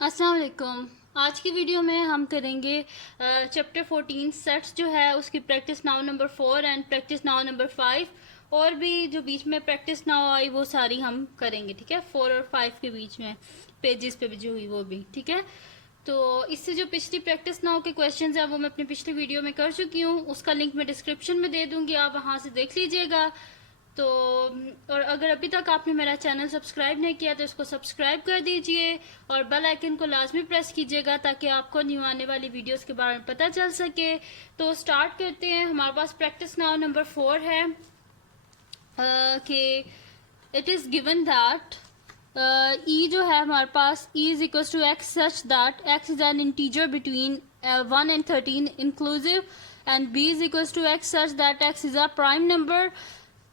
अस्सलाम वालेकुम। आज की वीडियो में हम करेंगे चैप्टर 14 सेट्स जो है उसकी practice now number 4 and practice now number 5 और भी जो बीच में प्रैक्टिस नाउ आई वो सारी हम करेंगे। ठीक है, 4 और 5 के बीच में पेजेस पे भी जो हुई वो भी ठीक है। तो इससे जो पिछली प्रैक्टिस नाउ के क्वेश्चंस हैं वो मैं अपनी पिछली वीडियो में कर चुकी हूँ, उसका लिंक मैं डिस्क्रिप्शन में दे दूंगी, आप वहाँ से देख लीजिएगा। तो और अगर अभी तक आपने मेरा चैनल सब्सक्राइब नहीं किया तो इसको सब्सक्राइब कर दीजिए और बेल आइकन को लाजमी प्रेस कीजिएगा ताकि आपको न्यू आने वाली वीडियोस के बारे में पता चल सके। तो स्टार्ट करते हैं। हमारे पास प्रैक्टिस नाउ नंबर 4 है कि it is given that E जो है हमारे पास E is equal to x such that x is an integer between 1 and 13 inclusive and B is equal to x such that x is a prime number.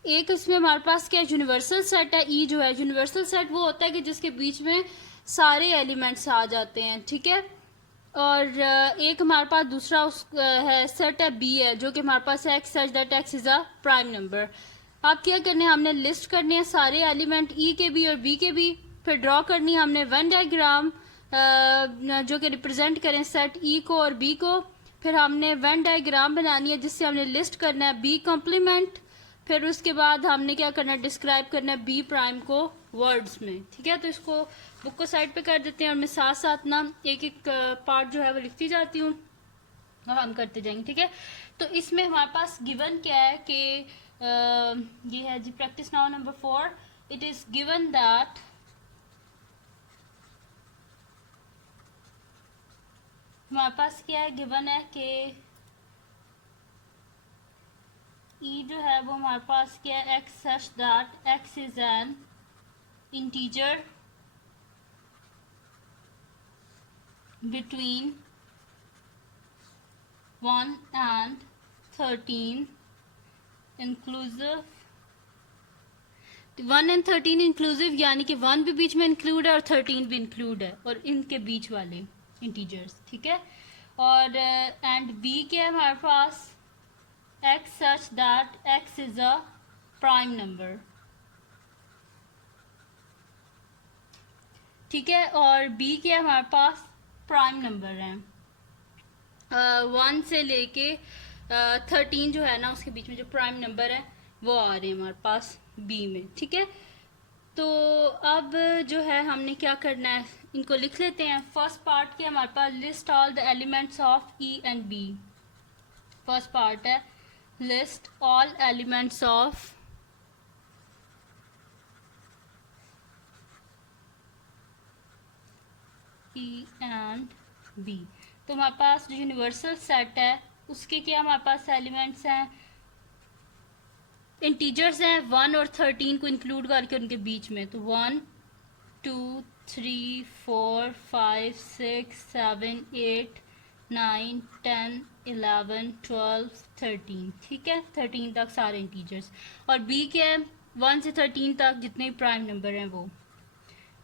एक इसमें हमारे पास क्या universal set है। ई जो है यूनिवर्सल सेट वो होता है कि जिसके बीच में सारे एलिमेंट्स आ जाते हैं। ठीक है, और एक हमारे पास दूसरा है सेट है बी है जो कि हमारे पास है x such that x is a prime number. आप क्या करने हैं, हमने लिस्ट करने हैं सारे एलिमेंट ई के भी और बी के भी, फिर ड्रॉ करनी है हमने वेन डायग्राम जो कि रिप्रेजेंट करें सेट ई को और बी को। फिर हमने वेन डायग्राम बनानी है जिससे हमने लिस्ट करना है बी कॉम्प्लीमेंट। फिर उसके बाद हमने क्या करना है, डिस्क्राइब करना है बी प्राइम को वर्ड्स में। ठीक है, तो इसको बुक को साइड पे कर देते हैं और मैं साथ साथ ना एक एक पार्ट जो है वो लिखती जाती हूँ और हम करते जाएंगे। ठीक है, तो इसमें हमारे पास गिवन क्या है कि ये है जी practice now number 4। It is given that हमारे पास क्या है, गिवन है कि ई जो है वो हमारे पास क्या है, x such that x is an integer between 1 and 13 inclusive। 1 and 13 inclusive यानी कि 1 भी बीच में इंक्लूड है और 13 भी इंक्लूड है और इनके बीच वाले इंटीजर्स। ठीक है, और एंड बी के हमारे पास x such that x is a prime number. ठीक है, और बी के हमारे पास प्राइम नंबर है 1 से लेके 13 जो है ना उसके बीच में जो प्राइम नंबर है वो आ रहे हैं हमारे पास बी में। ठीक है, तो अब जो है हमने क्या करना है, इनको लिख लेते हैं। फर्स्ट पार्ट के हमारे पास list all the elements of E and B. First part है list all elements of E and B. तो हमारे पास जो यूनिवर्सल सेट है उसके क्या हमारे पास एलिमेंट्स हैं, इंटीजर्स हैं 1 और 13 को इंक्लूड करके उनके बीच में। तो 1 2 3 4 5 6 7 8 9 10 11 12 13। ठीक है, 13 तक सारे इंटीजर्स। और बी के 1 से 13 तक जितने प्राइम नंबर हैं वो।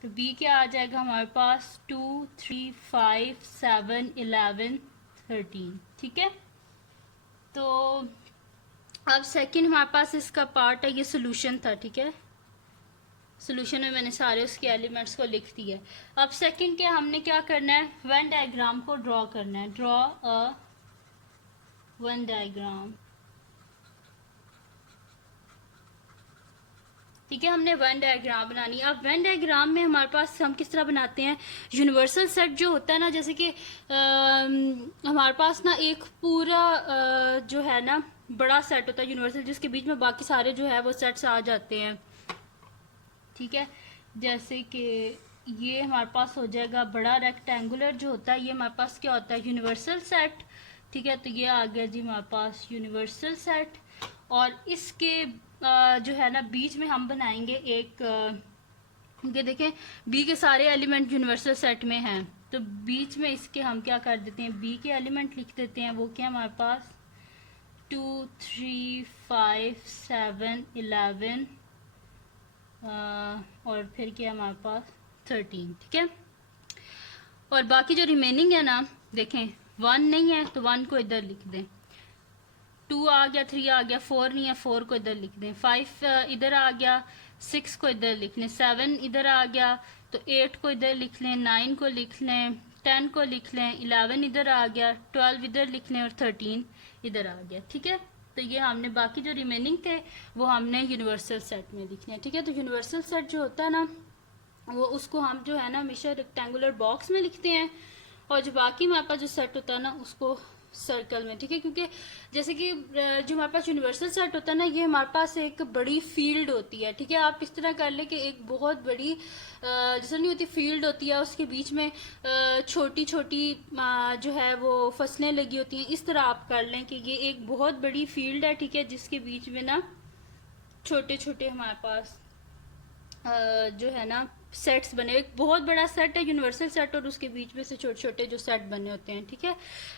तो बी क्या आ जाएगा हमारे पास 2 3 5 7 11 13। ठीक है, तो अब सेकंड हमारे पास इसका पार्ट है, ये सोल्यूशन था। ठीक है, सोल्यूशन में मैंने सारे उसके एलिमेंट्स को लिख दिया। अब सेकंड के हमने क्या करना है, वेन डायग्राम को ड्रॉ करना है। Draw a Venn diagram. ठीक है, हमने वेन डायग्राम बनानी है। अब वेन डायग्राम में हमारे पास हम किस तरह बनाते हैं, यूनिवर्सल सेट जो होता है ना, जैसे कि हमारे पास ना एक पूरा जो है ना बड़ा सेट होता है यूनिवर्सल जिसके बीच में बाकी सारे जो है वो सेट्स आ जाते हैं। ठीक है, जैसे कि ये हमारे पास हो जाएगा बड़ा रेक्टेंगुलर जो होता है, ये हमारे पास क्या होता है, यूनिवर्सल सेट। ठीक है, तो ये आ गया जी हमारे पास यूनिवर्सल सेट। और इसके जो है ना बीच में हम बनाएंगे एक ये देखें बी के सारे एलिमेंट यूनिवर्सल सेट में हैं, तो बीच में इसके हम क्या कर देते हैं, बी के एलिमेंट लिख देते हैं। वो क्या हमारे पास 2 3 5 7 11 और फिर क्या हमारे पास 13। ठीक है, और बाकी जो रिमेनिंग है ना, देखें 1 नहीं है तो 1 को इधर लिख दें, 2 आ गया, 3 आ गया, 4 नहीं है 4 को इधर लिख दें, 5 इधर आ गया, 6 को इधर लिख लें, 7 इधर आ गया, तो 8 को इधर लिख लें, 9 को लिख लें, 10 को लिख लें, 11 इधर आ गया, 12 इधर लिख लें और 13 इधर आ गया। ठीक है, तो ये हमने बाकी जो रिमेनिंग थे वो हमने यूनिवर्सल सेट में लिखने हैं। ठीक है, तो यूनिवर्सल सेट जो होता है ना वो उसको हम जो है ना हमेशा रेक्टेंगुलर बॉक्स में लिखते हैं, और जो बाकी हमारे पास जो सेट होता है ना उसको सर्कल में। ठीक है, क्योंकि जैसे कि जो हमारे पास यूनिवर्सल सेट होता है ना ये हमारे पास एक बड़ी फील्ड होती है। ठीक है, आप इस तरह कर ले कि एक बहुत बड़ी जैसे नहीं होती फील्ड होती है, उसके बीच में छोटी छोटी जो है वो फसलें लगी होती हैं, इस तरह आप कर लें कि ये एक बहुत बड़ी फील्ड है। ठीक है, जिसके बीच में ना छोटे छोटे हमारे पास जो है ना सेट्स बने, एक बहुत बड़ा सेट है यूनिवर्सल सेट और उसके बीच में से छोटे छोटे जो सेट बने होते हैं। ठीक है,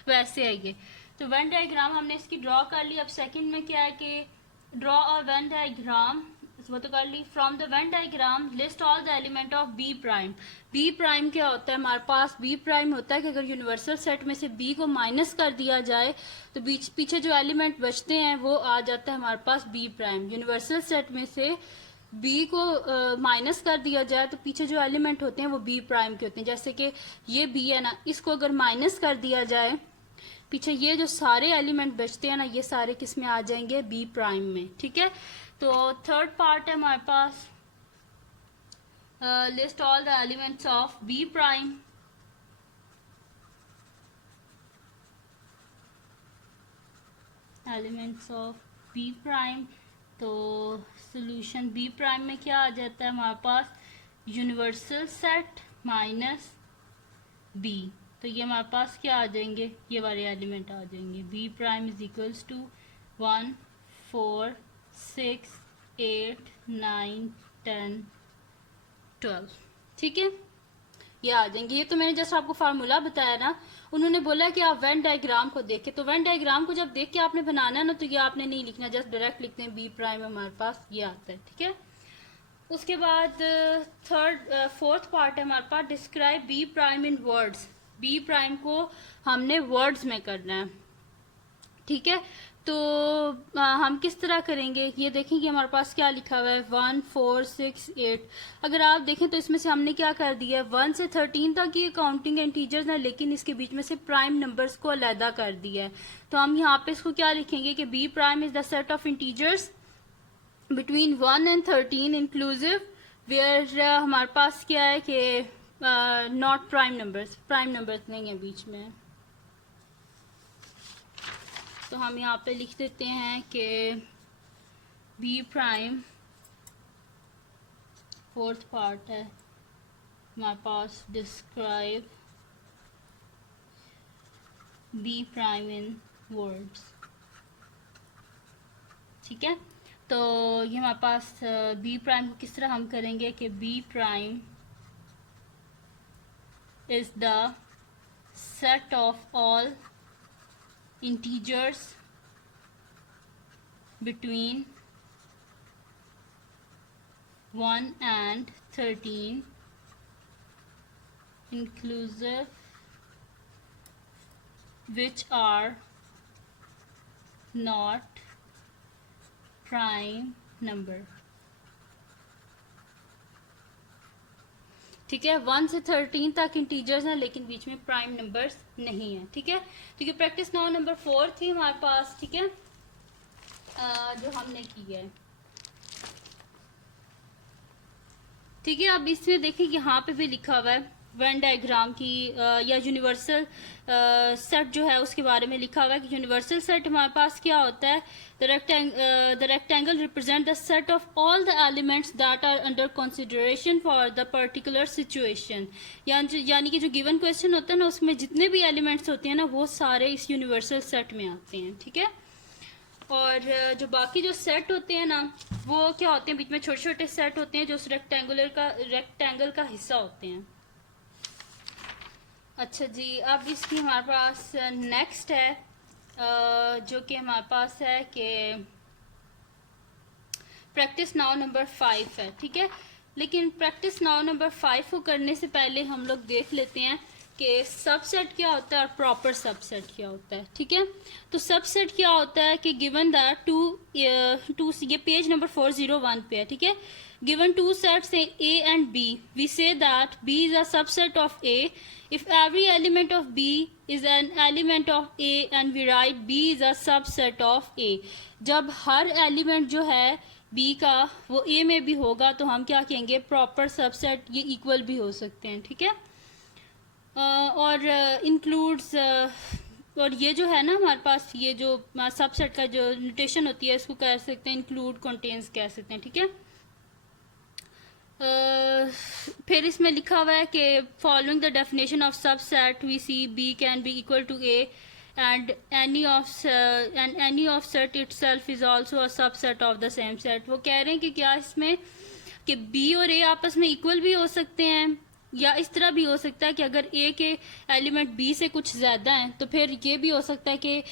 वैसे है ये। तो वेन डायग्राम हमने इसकी ड्रॉ कर ली। अब सेकंड में क्या है कि ड्रॉ अ वेन डायग्राम, वो तो कर ली। From the Venn diagram list all the element of B prime. B prime क्या होता है हमारे पास? बी प्राइम होता है कि अगर यूनिवर्सल सेट में से बी को माइनस कर दिया जाए तो पीछे जो एलिमेंट बचते हैं वो आ जाता है हमारे पास बी प्राइम। यूनिवर्सल सेट में से बी को माइनस कर दिया जाए तो पीछे जो एलिमेंट होते हैं वो बी प्राइम के होते हैं। जैसे कि ये बी है ना, इसको अगर माइनस कर दिया जाए पीछे ये जो सारे एलिमेंट बचते हैं ना ये सारे किस में आ जाएंगे? बी प्राइम में। ठीक है, तो थर्ड पार्ट है हमारे पास list all the elements of B prime. Elements of B prime, तो सोल्यूशन बी प्राइम में क्या आ जाता है हमारे पास? यूनिवर्सल सेट माइनस बी, तो ये हमारे पास क्या आ जाएंगे? ये वाले एलिमेंट आ जाएंगे। B prime is equals to 1 4 6 8 9 10 12। ठीक है, ये आ जाएंगे। ये तो मैंने जस्ट आपको फार्मूला बताया ना, उन्होंने बोला कि आप वेन डायग्राम को देख के, तो वेन डायग्राम को जब देख के आपने बनाना है ना तो ये आपने नहीं लिखना, जस्ट डायरेक्ट लिखते हैं बी प्राइम हमारे पास ये आता है। ठीक है, उसके बाद फोर्थ पार्ट है हमारे पास डिस्क्राइब बी प्राइम इन वर्ड्स। बी प्राइम को हमने वर्ड्स में करना है। ठीक है, तो हम किस तरह करेंगे ये देखेंगे। हमारे पास क्या लिखा हुआ है 1 4 6 8। अगर आप देखें तो इसमें से हमने क्या कर दिया है 1 से 13 तक ये काउंटिंग इंटीजर्स है, लेकिन इसके बीच में से प्राइम नंबर्स को अलहदा कर दिया है। तो हम यहाँ पे इसको क्या लिखेंगे कि B prime is the set of integers between 1 and 13 inclusive where हमारे पास क्या है कि not prime numbers, prime numbers नहीं है बीच में। तो हम यहाँ पे लिख देते हैं कि बी प्राइम फोर्थ पार्ट है हमारे पास डिस्क्राइब बी प्राइम इन वर्ड्स। ठीक है, तो ये हमारे पास बी प्राइम को किस तरह हम करेंगे कि B prime is the set of all integers between 1 and 13 inclusive which are not prime number। ठीक है, 1 से 13 तक इंटीजर्स हैं लेकिन बीच में प्राइम नंबर्स नहीं है। ठीक है, तो ये प्रैक्टिस नाउ नंबर 4 थी हमारे पास। ठीक है, जो हमने की है। ठीक है, अब इसमें देखिए यहाँ पे भी लिखा हुआ है वेन डायग्राम की या यूनिवर्सल सेट जो है उसके बारे में लिखा हुआ है कि यूनिवर्सल सेट हमारे पास क्या होता है? The rectangle represent the set of all the elements that are under consideration for the particular situation. यानी कि जो गिवन क्वेश्चन होता है ना उसमें जितने भी एलिमेंट्स होते हैं ना वो सारे इस यूनिवर्सल सेट में आते हैं। ठीक है, और जो बाकी जो सेट होते हैं ना वो क्या होते हैं? बीच में छोटे छोटे सेट होते हैं जो उस रेक्टेंगल का हिस्सा होते हैं। अच्छा जी, अब इसकी हमारे पास नेक्स्ट है जो कि हमारे पास है कि प्रैक्टिस नाउ नंबर 5 है। ठीक है, लेकिन प्रैक्टिस नाउ नंबर 5 को करने से पहले हम लोग देख लेते हैं कि सबसेट क्या होता है और प्रॉपर सबसेट क्या होता है। ठीक है, तो सबसेट क्या होता है कि गिवन दैट टू ये पेज नंबर 401 पे है। ठीक है, Given two sets say A and B, we say that B is a subset of A if every element of B is an element of A and we write B is a subset of A. जब हर element जो है B का वो A में भी होगा तो हम क्या कहेंगे, प्रॉपर सबसेट, ये इक्वल भी हो सकते हैं, ठीक है। और इंक्लूड्स और ये जो है ना हमारे पास ये जो सबसेट का जो नोटेशन होती है इसको कह सकते हैं इंक्लूड, कंटेन्स कह सकते हैं, ठीक है। फिर इसमें लिखा हुआ है कि following the definition of subset we see B can be equal to A and any of set itself is also a subset of the same set. वो कह रहे हैं कि क्या इसमें कि बी और ए आपस में इक्वल भी हो सकते हैं, या इस तरह भी हो सकता है कि अगर ए के एलिमेंट बी से कुछ ज़्यादा हैं तो फिर ये भी हो सकता है कि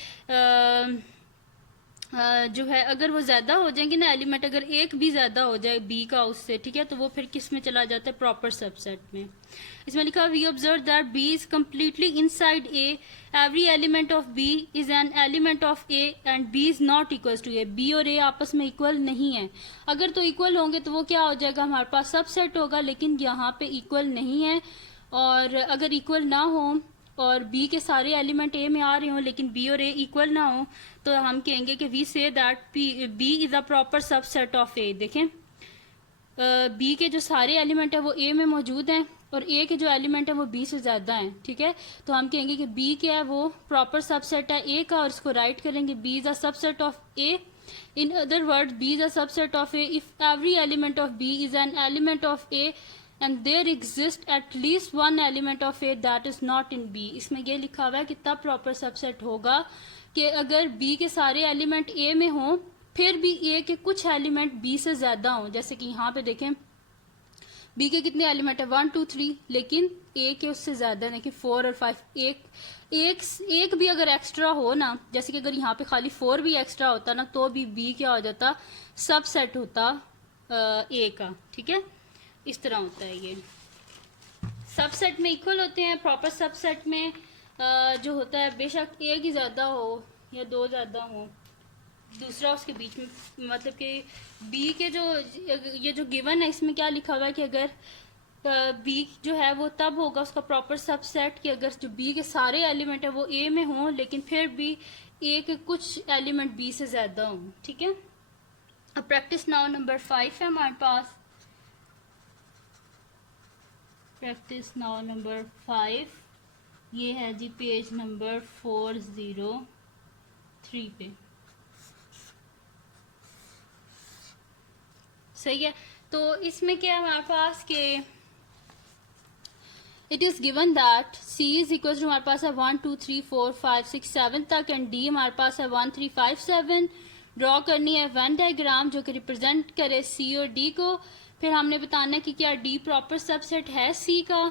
जो है अगर वो ज़्यादा हो जाएंगे ना एलिमेंट, अगर एक भी ज़्यादा हो जाए बी का उससे, ठीक है, तो वो फिर किस में चला जाता है, प्रॉपर सबसेट में। इसमें लिखा we observe that B is completely inside A, every element of B is an element of A and B is not equal to A. B और ए आपस में इक्वल नहीं है, अगर तो इक्वल होंगे तो वो क्या हो जाएगा, हमारे पास सबसेट होगा, लेकिन यहाँ पे इक्वल नहीं है। और अगर इक्वल ना हो और बी के सारे एलिमेंट ए में आ रहे हों लेकिन बी और ए इक्वल ना हो तो हम कहेंगे कि we say that B is a proper subset of A. देखें बी के जो सारे एलिमेंट है वो ए में मौजूद हैं और ए के जो एलिमेंट है वो बी से ज़्यादा हैं, ठीक है, तो हम कहेंगे कि बी क्या है, वो प्रॉपर सबसेट है ए का, और इसको राइट करेंगे B is a subset of A. In other word B is a subset of A if every element of B is an element of A and there exists at least one element of A that is not in B। इसमें ये लिखा हुआ है कि तब proper subset होगा कि अगर B के सारे एलिमेंट A में हों फिर भी A के कुछ एलिमेंट B से ज़्यादा हों। जैसे कि यहाँ पे देखें B के कितने एलिमेंट है, 1 2 3, लेकिन A के उससे ज़्यादा है कि 4 और 5। एक भी अगर एक्स्ट्रा हो ना, जैसे कि अगर यहाँ पे खाली 4 भी एक्स्ट्रा होता ना तो भी B क्या हो जाता, सबसेट होता A का, ठीक है, इस तरह होता है। ये सबसेट में इक्वल होते हैं, प्रॉपर सबसेट में जो होता है बेशक एक ही ज़्यादा हो या दो ज़्यादा हो, दूसरा उसके बीच में, मतलब कि बी के जो ये जो गिवन है इसमें क्या लिखा हुआ है कि अगर बी जो है वो तब होगा उसका प्रॉपर सबसेट कि अगर जो बी के सारे एलिमेंट है वो ए में हों लेकिन फिर भी ए के कुछ एलिमेंट बी से ज़्यादा हों, ठीक है। अब प्रैक्टिस नाउ नंबर 5 है हमारे पास। प्रैक्टिस नाउ नंबर 5 ये है जी पेज नंबर 403 पे, सही है। तो इसमें क्या है हमारे पास कि it is given that C is equal to हमारे पास है 1 2 3 4 5 6 7 तक एंड D हमारे पास है 1 3 5 7। ड्रॉ करनी है वेन डायग्राम जो कि रिप्रेजेंट करे C और D को। फिर हमने बताना है कि क्या D प्रॉपर सबसेट है C का।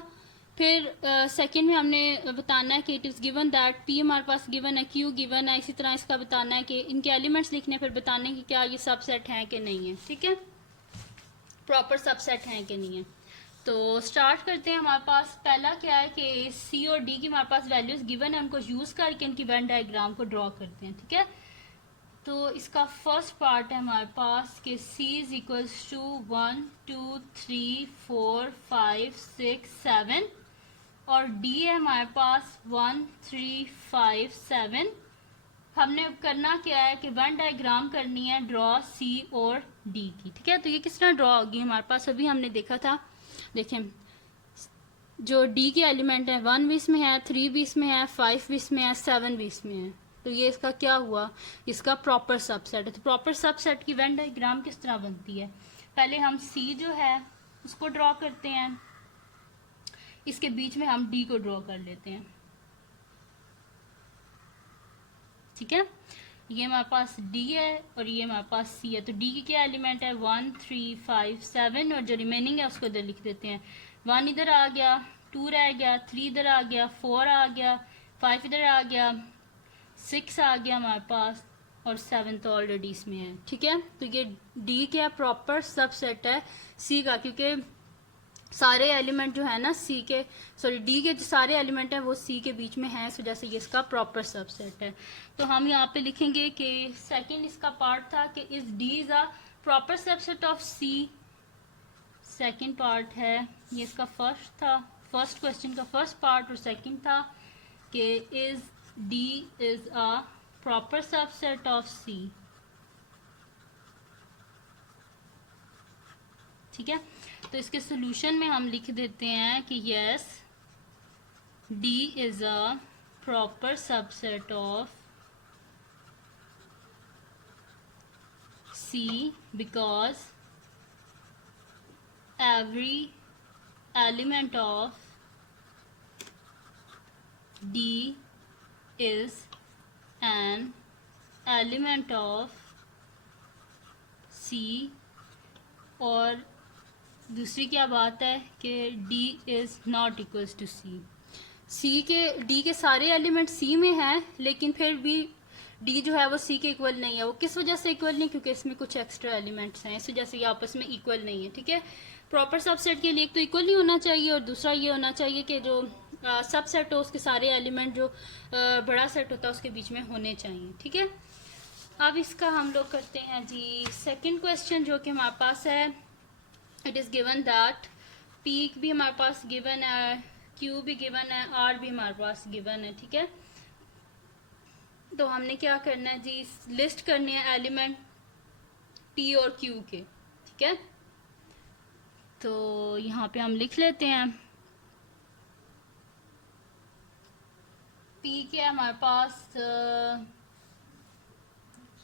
फिर सेकंड में हमने बताना है कि it is given that P हमारे पास गिवन है, Q गिवन है, इसी तरह इसका बताना है कि इनके एलिमेंट्स लिखने, फिर बताना है कि क्या ये सबसेट हैं कि नहीं है, ठीक है, प्रॉपर सबसेट हैं कि नहीं है। तो स्टार्ट करते हैं। हमारे पास पहला क्या है कि C और D की हमारे पास वैल्यूज़ गिवन है, उनको यूज़ करके इनकी वेन डायग्राम को ड्रॉ करते हैं, ठीक है। तो इसका फर्स्ट पार्ट है हमारे पास कि C इज इक्वल्स टू 1 2 3 4 5 6 7 और D है हमारे पास 1 3 5 7। हमने करना क्या है कि वन डायग्राम करनी है ड्रॉ C और D की, ठीक है। तो ये किस तरह ड्रॉ होगी हमारे पास, अभी हमने देखा था। देखें जो D के एलिमेंट है 1 भी इसमें है, 3 भी इसमें है, 5 भी इसमें है, 7 भी इसमें है, तो ये इसका क्या हुआ, इसका प्रॉपर सबसेट है। तो प्रॉपर सबसेट की वेन डायग्राम किस तरह बनती है, पहले हम C जो है उसको ड्रॉ करते हैं, इसके बीच में हम D को ड्रॉ कर लेते हैं, ठीक है। ये हमारे पास D है और ये हमारे पास C है। तो D की क्या एलिमेंट है 1 3 5 7 और जो रिमेनिंग है उसको इधर लिख देते हैं। 1 इधर आ गया, 2 रह गया, 3 इधर आ गया, 4 आ गया, 5 इधर आ गया, 6 आ गया हमारे पास और 7 तो ऑलरेडी इसमें है, ठीक है। तो ये D क्या प्रॉपर सबसेट है C का, क्योंकि सारे एलिमेंट जो है ना D के जो सारे एलिमेंट हैं वो C के बीच में हैं, इस वजह से ये इसका प्रॉपर सबसेट है। तो हम यहाँ पे लिखेंगे कि सेकंड इसका पार्ट था कि इस D is a proper subset of C second part है, ये इसका फर्स्ट था, फर्स्ट क्वेश्चन का फर्स्ट पार्ट, और सेकंड था कि is D is a proper subset of C. ठीक है, तो इसके सोल्यूशन में हम लिख देते हैं कि yes D is a proper subset of C because every element of D is an element of C। और दूसरी क्या बात है कि D is not equals to C। D के सारे एलिमेंट C में हैं, लेकिन फिर भी D जो है वो C के इक्वल नहीं है। वो किस वजह से इक्वल नहीं? क्योंकि इसमें कुछ एक्स्ट्रा एलिमेंट्स हैं, इस वजह से ये आपस में इक्वल नहीं है। ठीक है, प्रॉपर सबसेट के लिए एक तो इक्वल ही होना चाहिए, और दूसरा ये होना चाहिए कि जो सबसेट हो उसके सारे एलिमेंट जो बड़ा सेट होता है उसके बीच में होने चाहिए। ठीक है, अब इसका हम लोग करते हैं जी सेकंड क्वेश्चन, जो कि हमारे पास है it is given that P भी हमारे पास गिवन है, क्यू भी गिवन है, आर भी हमारे पास गिवन है। ठीक है, तो हमने क्या करना है जी, लिस्ट करनी है एलिमेंट पी और क्यू के। ठीक है, तो यहाँ पे हम लिख लेते हैं पी के हमारे पास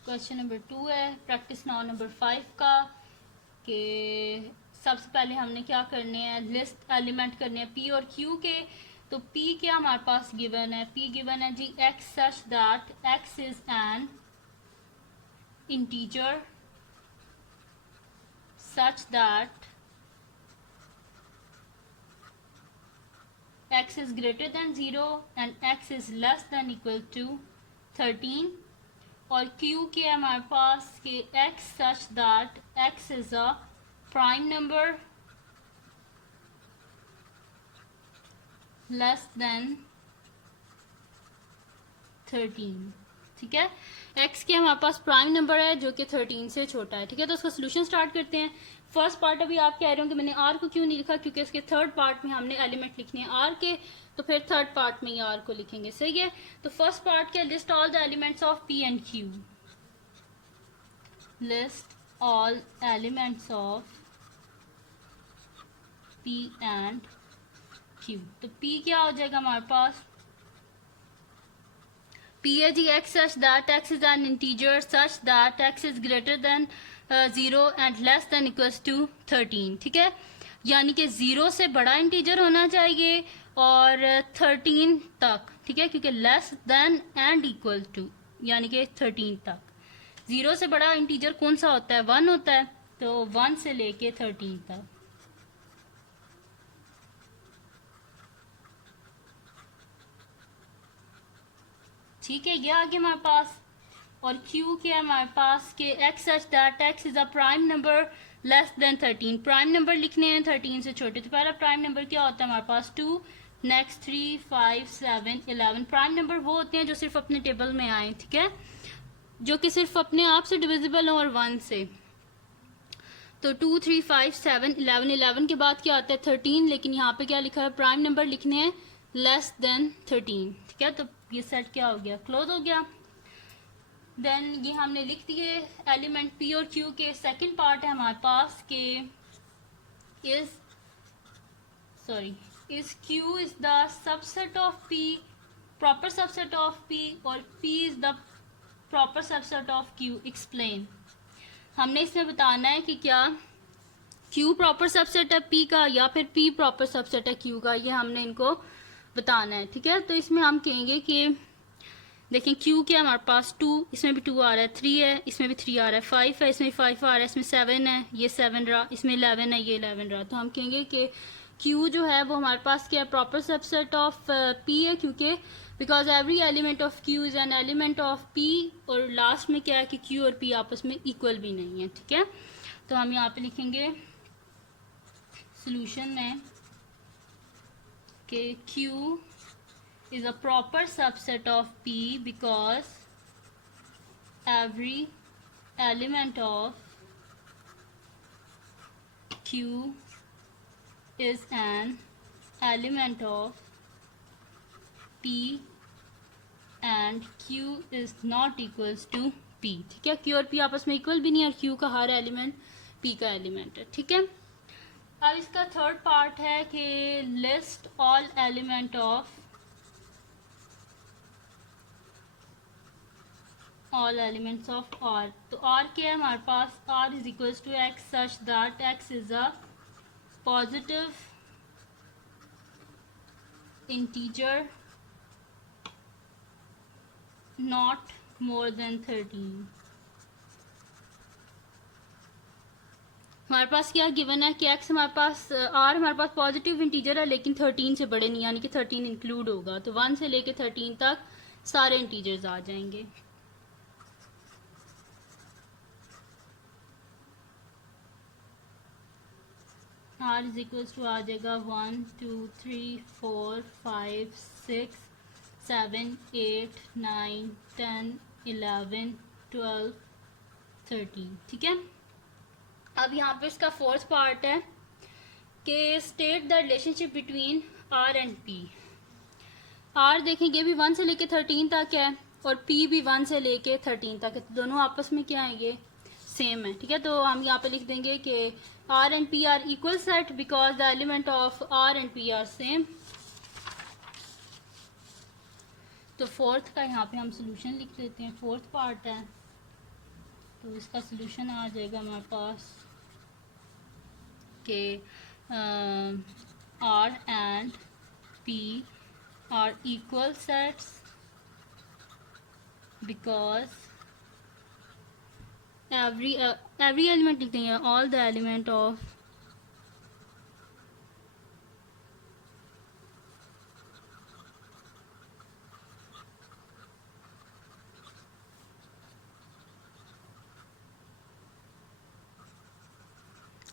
क्वेश्चन नंबर 2 है, प्रैक्टिस नाउ नंबर 5 का, कि सबसे पहले हमने क्या करने हैं, लिस्ट एलिमेंट करने हैं पी और क्यू के। तो P क्या हमारे पास गिवन है? P गिवन है जी x such that x is an integer such that x is greater than 0 and x is less than equal to 13। और Q क्या है हमारे पास कि x such that x is a prime number less than 13। ठीक है, x के हमारे पास प्राइम नंबर है जो कि 13 से छोटा है। ठीक है, तो उसका सोल्यूशन स्टार्ट करते हैं। फर्स्ट पार्ट अभी आप कह रहे हो कि मैंने r को क्यों नहीं लिखा, क्योंकि इसके थर्ड पार्ट में हमने एलिमेंट लिखने हैं r के, तो फिर थर्ड पार्ट में ही r को लिखेंगे। सही है, तो फर्स्ट पार्ट क्या, list all the elements of p and q। List all elements of p and q। तो p क्या हो जाएगा हमारे पास, p है जी x such that x is an integer such that x is greater than 0 and less than equals to 13। ठीक है, यानी कि 0 से बड़ा इंटीजर होना चाहिए और 13 तक। ठीक है, क्योंकि less than and equal to यानी कि 13 तक। 0 से बड़ा इंटीजर कौन सा होता है? 1 होता है, तो 1 से लेके 13 तक। ठीक है, ये आ गया हमारे पास। और Q क्या है हमारे पास कि x such that x is a prime number less than 13। Prime number लिखने हैं 13 से छोटे, तो पहला प्राइम नंबर क्या होता है हमारे पास 2, नेक्स्ट 3, 5, 7, 11। प्राइम नंबर वो होते हैं जो सिर्फ अपने टेबल में आए। ठीक है, जो कि सिर्फ अपने आप से डिविजिबल हो और 1 से। तो 2, 3, 5, 7, 11। 11 के बाद क्या आता है 13, लेकिन यहाँ पे क्या लिखा है, प्राइम नंबर लिखने हैं लेस देन 13। ठीक है, तो ये सेट क्या हो गया, क्लोज हो गया। देन ये हमने लिख दिए एलिमेंट पी और क्यू के। सेकंड पार्ट है हमारे पास के is Q is the subset of P, proper subset of P, और P is the proper subset of Q. Explain. हमने इसमें बताना है कि क्या क्यू प्रॉपर सबसेट है पी का या फिर पी प्रॉपर सबसेट है क्यू का, ये हमने इनको बताना है। ठीक है, तो इसमें हम कहेंगे कि देखें क्यू क्या है हमारे पास 2, इसमें भी 2 आ रहा है, 3 है, इसमें भी 3 आ रहा है, 5 है, इसमें 5 आ रहा है, इसमें 7 है, ये 7 रहा, इसमें 11 है, ये 11 रहा। तो हम कहेंगे कि क्यू जो है वो हमारे पास क्या है, प्रॉपर सबसेट ऑफ पी है, क्योंकि because every element of Q is an element of P. और लास्ट में क्या है कि क्यू और पी आपस में इक्वल भी नहीं है। ठीक है, तो हम यहाँ पे लिखेंगे सोल्यूशन में कि Q is a proper subset of P because every element of Q is an element of P and Q is not equals to P। ठीक है, Q और P आपस में इक्वल भी नहीं है और Q का हर एलिमेंट P का एलिमेंट है। ठीक है, अब इसका थर्ड पार्ट है कि list all element of all elements of R। तो R क्या है हमारे पास, R is equals to X such that X is a positive integer not more than 13। हमारे पास क्या गिवन है कि x हमारे पास r हमारे पास पॉजिटिव इंटीजर है लेकिन 13 से बड़े नहीं, यानी कि 13 इंक्लूड होगा, तो 1 से लेके 13 तक सारे इंटीजर्स आ जाएंगे। r इज इक्वल्स टू आ जाएगा 1 2 3 4 5 6 7 8 9 10 11 12 13। ठीक है, अब यहाँ पे इसका फोर्थ पार्ट है कि state the relationship between R and P। R देखेंगे भी 1 से लेके 13 तक है और P भी 1 से लेके 13 तक है, तो दोनों आपस में क्या है, ये सेम है। ठीक है, तो हम यहाँ पे लिख देंगे कि R and P are equal set because the element of R and P are same. तो फोर्थ का यहाँ पे हम सोल्यूशन लिख देते हैं, फोर्थ पार्ट है, तो इसका सोल्यूशन आ जाएगा हमारे पास के R and P are equal sets because every element लिखते हैं, all the element of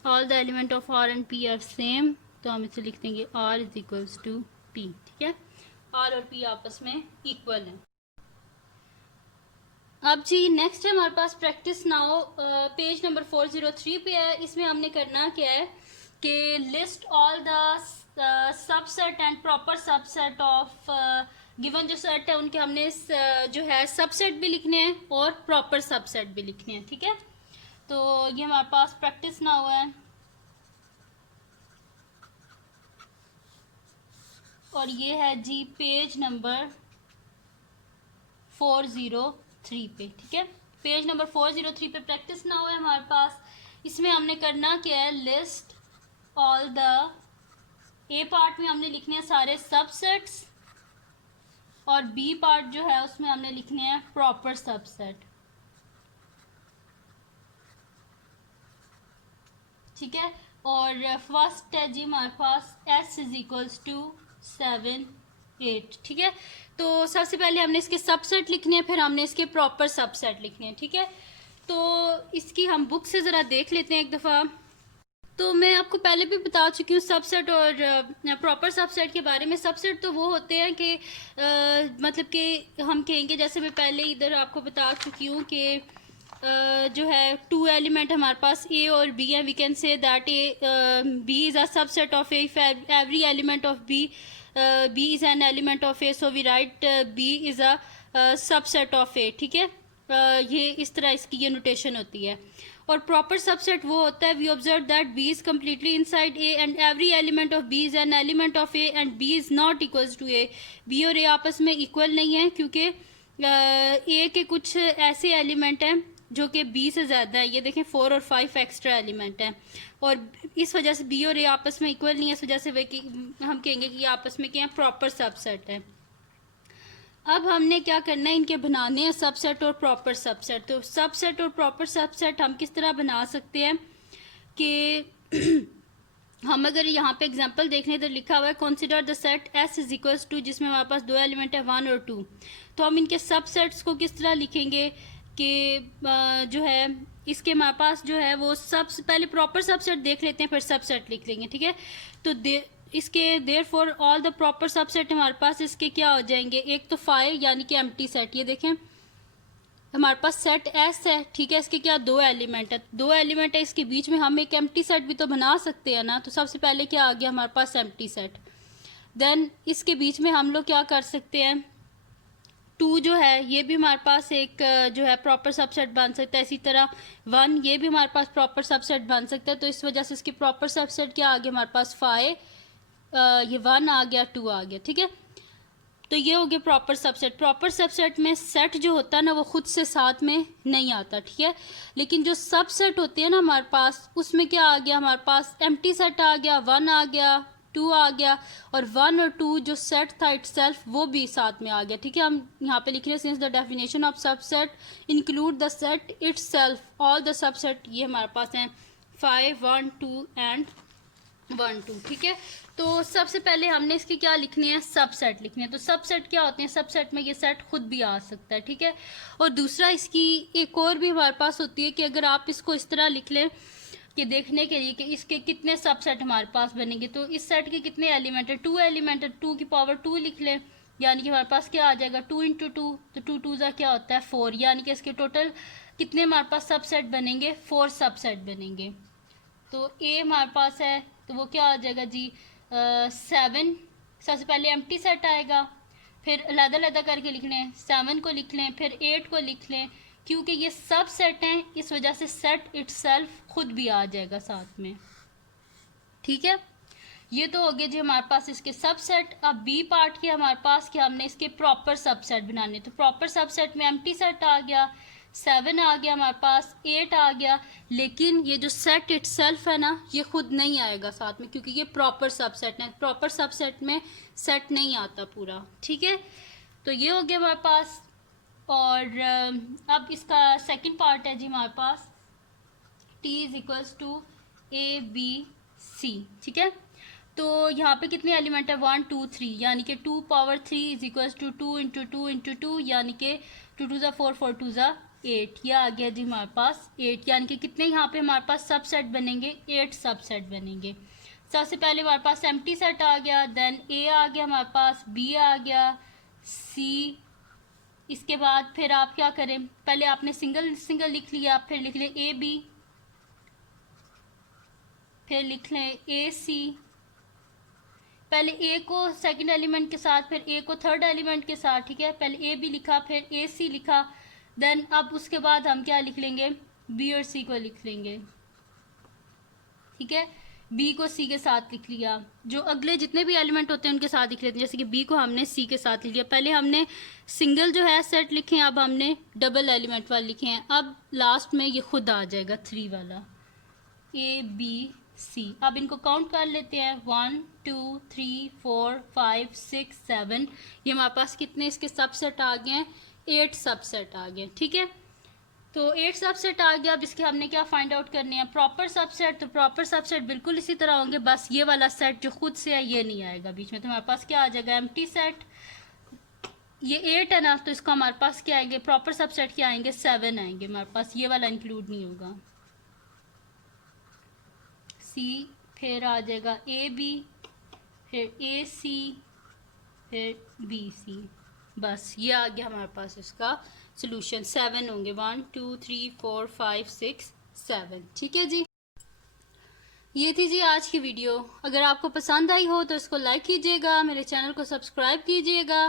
all the element of R and P are same, तो हम इसे लिख देंगे R is equals to P। ठीक है, R और P आपस में इक्वल हैं। अब जी नेक्स्ट है हमारे पास प्रैक्टिस नाउ, पेज नंबर 403 पे है। इसमें हमने करना क्या है कि list all the subset and proper subset of given जो सेट है उनके हमने जो है सबसेट भी लिखने हैं और प्रॉपर सबसेट भी लिखने हैं। ठीक है, तो ये हमारे पास प्रैक्टिस ना हुआ है और ये है जी पेज नंबर 403 पे। ठीक है, पेज नंबर 403 पे प्रैक्टिस ना हुआ है हमारे पास। इसमें हमने करना क्या है, list all the, A part में हमने लिखने हैं सारे सबसेट्स और बी पार्ट जो है उसमें हमने लिखने हैं प्रॉपर सबसेट। ठीक है, और फर्स्ट है जी हमारे पास S इज इक्वल्स टू 7 8। ठीक है, तो सबसे पहले हमने इसके सबसेट लिखने हैं, फिर हमने इसके प्रॉपर सबसेट लिखने हैं। ठीक है, तो इसकी हम बुक से ज़रा देख लेते हैं एक दफ़ा। तो मैं आपको पहले भी बता चुकी हूँ सबसेट और प्रॉपर सबसेट के बारे में। सबसेट तो वो होते हैं कि मतलब कि हम कहेंगे, जैसे मैं पहले इधर आपको बता चुकी हूँ कि जो है 2 एलिमेंट हमारे पास A और B है, we can say that B is a subset of A if every element of B is an element of A, so we write B is a subset of A। ठीक है, ये इस तरह इसकी ये notation होती है। और प्रॉपर सबसेट वो होता है, we observe that B is completely inside A and every element of B is an element of A and B is not equals to A। B और A आपस में इक्वल नहीं है क्योंकि A के कुछ ऐसे एलिमेंट हैं जो कि B से ज़्यादा है। ये देखें 4 और 5 एक्स्ट्रा एलिमेंट हैं और इस वजह से B और A आपस में इक्वल नहीं है। इस वजह से हम कहेंगे कि ये आपस में क्या है, प्रॉपर सबसेट है। अब हमने क्या करना है, इनके बनाने हैं सबसेट और प्रॉपर सबसेट। तो सबसेट और प्रॉपर सबसेट हम किस तरह बना सकते हैं कि हम अगर यहाँ पे एग्जांपल देख लें तो लिखा हुआ है consider the set S is equals to, जिसमें हमारे पास 2 एलिमेंट है 1 और 2। तो हम इनके सबसेट्स को किस तरह लिखेंगे कि जो है इसके हमारे पास जो है वो सबसे पहले प्रॉपर सबसेट देख लेते हैं, फिर सबसेट लिख लेंगे। ठीक है, तो इसके therefore all the proper subset हमारे पास इसके क्या हो जाएंगे, एक तो 5 यानी कि एम्प्टी सेट, ये देखें हमारे पास सेट एस है, ठीक है, इसके क्या दो एलिमेंट है, दो एलिमेंट है, इसके बीच में हम एक एम्प्टी सेट भी तो बना सकते हैं ना। तो सबसे पहले क्या आ गया हमारे पास एम्प्टी सेट। देन इसके बीच में हम लोग क्या कर सकते हैं, 2 जो है ये भी हमारे पास एक जो है प्रॉपर सबसेट बन सकता है। इसी तरह 1 ये भी हमारे पास प्रॉपर सबसेट बन सकता है। तो इस वजह से इसकी प्रॉपर सबसेट क्या आ गया हमारे पास 5, ये 1 आ गया, 2 आ गया, ठीक है। तो ये हो गया प्रॉपर सबसेट। प्रॉपर सबसेट में सेट जो होता है ना वो खुद से साथ में नहीं आता, ठीक है। लेकिन जो सबसेट होते हैं ना हमारे पास, उसमें क्या आ गया हमारे पास एम्प्टी सेट आ गया, 1 आ गया, 2 आ गया, और 1 और 2 जो सेट था इटसेल्फ वो भी साथ में आ गया, ठीक है। हम यहाँ पे लिख रहे हैं since the definition of subset include the set itself all the subset, ये हमारे पास हैं 5, 1, 2 एंड 1, 2, ठीक है। तो सबसे पहले हमने इसके क्या लिखने हैं, सबसेट लिखने हैं। तो सबसेट क्या होते हैं, सबसेट में ये सेट खुद भी आ सकता है, ठीक है। और दूसरा इसकी एक और भी हमारे पास होती है कि अगर आप इसको इस तरह लिख लें कि देखने के लिए कि इसके कितने सबसेट हमारे पास बनेंगे, तो इस सेट के कितने एलिमेंट है, 2 एलिमेंट है, 2 की पावर 2 लिख लें, यानी कि हमारे पास क्या आ जाएगा 2 × 2, तो 2 2 ज़ा क्या होता है 4, यानी कि इसके टोटल कितने हमारे पास सबसेट बनेंगे, 4 सबसेट बनेंगे। तो ए हमारे पास है तो वो क्या आ जाएगा जी 7। सबसे पहले एम्प्टी सेट आएगा, फिर अलग-अलग करके लिख लें, 7 को लिख लें, फिर 8 को लिख लें, क्योंकि ये सब सेट हैं इस वजह से सेट इटसेल्फ खुद भी आ जाएगा साथ में, ठीक है। ये तो हो गया जी हमारे पास इसके सबसेट। अब बी पार्ट की हमारे पास कि हमने इसके प्रॉपर सबसेट बनाने। तो प्रॉपर सबसेट में एम्प्टी सेट आ गया, 7 आ गया हमारे पास, 8 आ गया, लेकिन ये जो सेट इटसेल्फ है ना ये खुद नहीं आएगा साथ में, क्योंकि ये प्रॉपर सबसेट है। प्रॉपर सबसेट में सेट नहीं आता पूरा, ठीक है। तो ये हो गया हमारे पास। और अब इसका सेकंड पार्ट है जी हमारे पास T = ABC, ठीक है। तो यहाँ पे कितने एलिमेंट है 1, 2, 3, यानी कि 2 पावर 3 = 2 × 2 × 2, यानी कि 2 2 ज़ा 4, 4 2 ज़ा 8, यह आ गया जी हमारे पास 8, यानी कि कितने यहाँ पे हमारे पास सबसेट बनेंगे, 8 सबसेट बनेंगे। सबसे पहले हमारे पास एम्प्टी सेट आ गया, देन ए आ गया हमारे पास, बी आ गया, सी, इसके बाद फिर आप क्या करें, पहले आपने सिंगल सिंगल लिख लिया, फिर लिख लें ए बी, फिर लिख लें ए सी, पहले ए को सेकंड एलिमेंट के साथ, फिर ए को थर्ड एलिमेंट के साथ, ठीक है। पहले ए बी लिखा, फिर ए सी लिखा, देन अब उसके बाद हम क्या लिख लेंगे, बी और सी को लिख लेंगे, ठीक है। बी को सी के साथ लिख लिया, जो अगले जितने भी एलिमेंट होते हैं उनके साथ लिख लेते हैं, जैसे कि बी को हमने सी के साथ लिख लिया। पहले हमने सिंगल जो है सेट लिखे हैं, अब हमने डबल एलिमेंट वाले लिखे हैं। अब लास्ट में ये खुद आ जाएगा 3 वाला, ए बी सी। अब इनको काउंट कर लेते हैं, 1 2 3 4 5 6 7, ये हमारे पास कितने इसके सबसेट आ गए हैं, 8 सबसेट आ गए, ठीक है। तो 8 सबसेट आ गया। अब इसके हमने क्या फाइंड आउट करने हैं, प्रॉपर सबसेट। तो प्रॉपर सबसेट बिल्कुल इसी तरह होंगे, बस ये वाला सेट जो खुद से है ये नहीं आएगा बीच में। तो हमारे पास क्या आ जाएगा, एम्प्टी सेट, ये 8 है ना, तो इसका हमारे पास क्या आएंगे, प्रॉपर सबसेट क्या आएंगे, 7 आएंगे हमारे पास, ये वाला इंक्लूड नहीं होगा। सी, फिर आ जाएगा ए बी, फिर ए सी, फिर बी सी, बस ये आ गया हमारे पास इसका सोल्यूशन। 7 होंगे, 1 2 3 4 5 6 7, ठीक है जी। ये थी जी आज की वीडियो। अगर आपको पसंद आई हो तो इसको लाइक कीजिएगा, मेरे चैनल को सब्सक्राइब कीजिएगा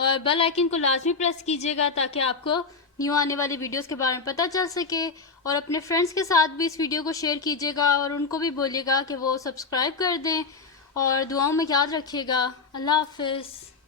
और बेल आइकन को लाजमी प्रेस कीजिएगा ताकि आपको न्यू आने वाली वीडियोस के बारे में पता चल सके। और अपने फ्रेंड्स के साथ भी इस वीडियो को शेयर कीजिएगा और उनको भी बोलिएगा कि वो सब्सक्राइब कर दें और दुआओं में याद रखिएगा। अल्लाह हाफिज़।